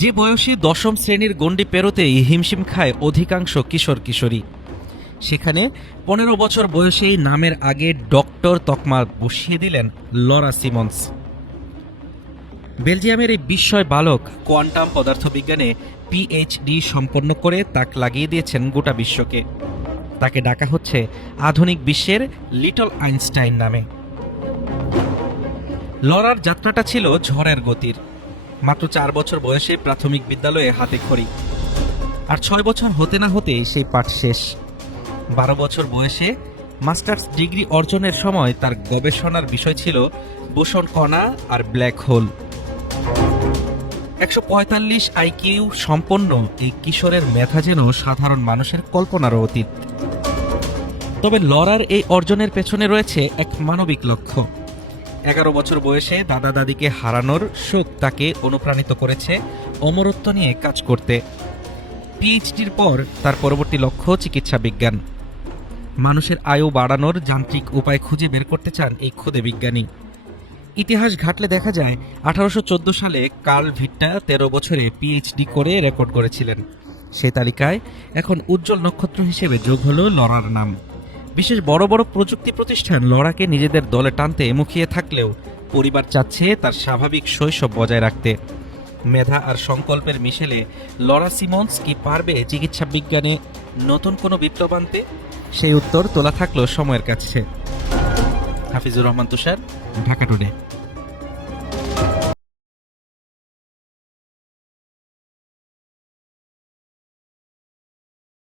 যে বয়সী দশম শ্রেণীর গণ্ডি পেরোতেই হিমশিম খায় অধিকাংশ কিশোর কিশোরী, সেখানে ১৫ বছর বয়সেই নামের আগে ডক্টর তকমা বসিয়ে দিলেন লরা সিমন্স। বেলজিয়ামের এই বিস্ময় বালক কোয়ান্টাম পদার্থবিজ্ঞানে পিএইচডি সম্পন্ন করে তাক লাগিয়ে দিয়েছেন গোটা বিশ্বকে। তাকে ডাকা হচ্ছে আধুনিক বিশ্বের লিটল আইনস্টাইন নামে। লরার যাত্রাটা ছিল ঝড়ের গতির। মাত্র ৪ বছর বয়সে প্রাথমিক বিদ্যালয়ে হাতে খড়ি, আর ৬ বছর হতে না হতেই সেই পাঠ শেষ। ১২ বছর বয়সে মাস্টার্স ডিগ্রি অর্জনের সময় তার গবেষণার বিষয় ছিল বোসন কণা আর ব্ল্যাক হোল। ১৪৫ আইকিউ সম্পন্ন এই কিশোরের মেধা যেন সাধারণ মানুষের কল্পনারও অতীত। তবে লরার এই অর্জনের পেছনে রয়েছে এক মানবিক লক্ষ্য। ১১ বছর বয়সে দাদা দাদিকে হারানোর শোক তাকে অনুপ্রাণিত করেছে অমরত্ব নিয়ে কাজ করতে। পিএইচডির পর তার পরবর্তী লক্ষ্য চিকিৎসা বিজ্ঞান। মানুষের আয়ু বাড়ানোর যান্ত্রিক উপায় খুঁজে বের করতে চান এই ক্ষুদে বিজ্ঞানী। ইতিহাস ঘাটলে দেখা যায় ১৮১৪ সালে কার্ল ভিট্টা ১৩ বছরে পিএইচডি করে রেকর্ড করেছিলেন। সে তালিকায় এখন উজ্জ্বল নক্ষত্র হিসেবে যোগ হল লরার নাম। বিশেষ বড় বড় প্রযুক্তি প্রতিষ্ঠান লরাকে নিজেদের দলে টানতে মুখিয়ে থাকলেও পরিবার চাচ্ছে তার স্বাভাবিক শৈশব বজায় রাখতে। মেধা আর সংকল্পের মিশেলে লরা সিমন্স কি পারবে চিকিৎসা বিজ্ঞানে নতুন কোনো বিপ্লব আনতে? সেই উত্তর তোলা থাকলো সময়ের কাছে। হাফিজুর রহমান তুষার, ঢাকা টুডে।